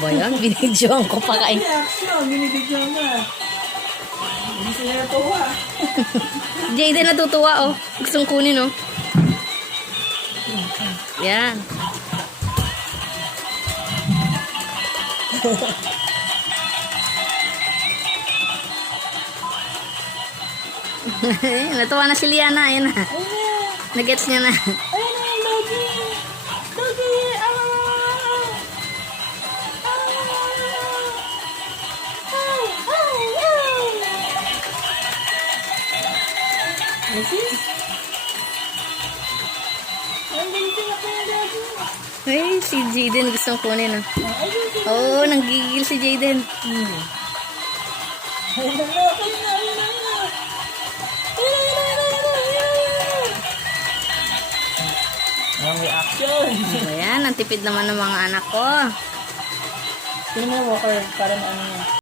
ba yan? Binidyoan ko pa kain. Reaction, binibigyan ka. Hindi sila natuwa. Jayden natutuwa, oh. Gustong kunin, oh. Yan. Natuwa na si Liana. Ayan na. Nagets niya na. Ayun na yung doggy. Doggy. Ay, si Jayden gustong kunin, oh. Oo, nanggigil si Jayden. Ang reaction. Ayan, ang tipid naman ng mga anak ko. Tingnan mo, Walker, parang ano yan.